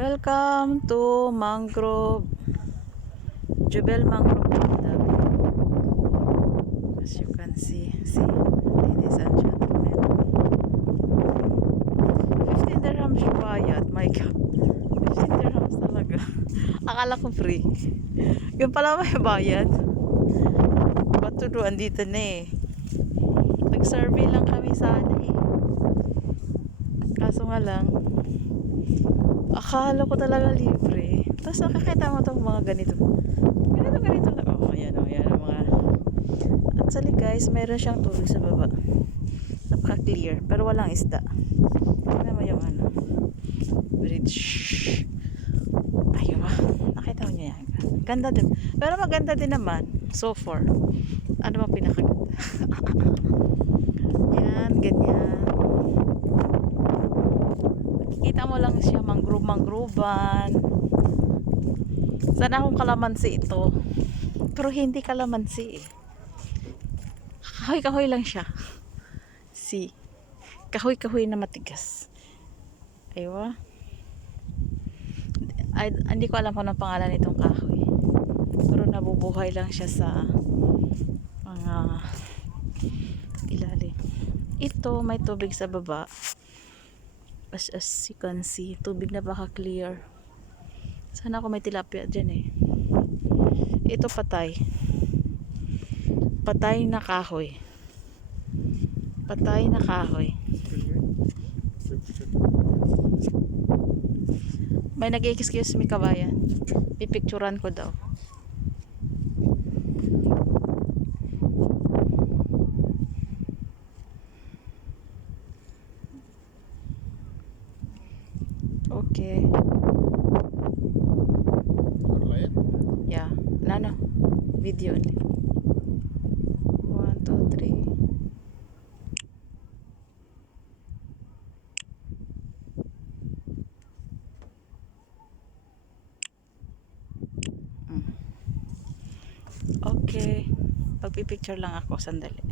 Welcome to Mangrove, Jubel Mangrove Dabi. As you can see, ladies and gentlemen, 15 dirhams yung bayad. My God, 15 dirhams talaga. Akala ko free. Yung pala may bayad. What to do? Andito na eh. Nag-survey lang kami sana eh. Kaso nga lang, akala ko talaga libre. Tapos nakakita mo itong mga ganito. Ganito lang. Oh, ayan ang mga. Actually guys, meron siyang tubig sa baba. Napaka-clear. Pero walang isda. Tignan mo yung ano. Bridge. Ayun ba? Nakita mo niya yan. Ganda din. Pero maganda din naman. So far. Ano bang pinakaganda? Yan, ganyan. Kita mo lang siya mangrove-mangrovan. Sana akong kalamansi ito. Pero hindi kalamansi eh. Kahoy-kahoy lang siya. See? Kahoy-kahoy na matigas. Aywa. Hindi ko alam kung anong pangalan nitong kahoy. Pero nabubuhay lang siya sa mga ilalim. Ito, may tubig sa baba. As you can see, tubig na baka clear. Sana ako may tilapia dyan eh. Ito patay. Patay na kahoy. Patay na kahoy. May nag-excuse me kabayan. Pipicturan ko daw. Okay. Yeah. Nano? Video. 1, 2, 3. Okay. Pagpipicture lang ako. Sandali.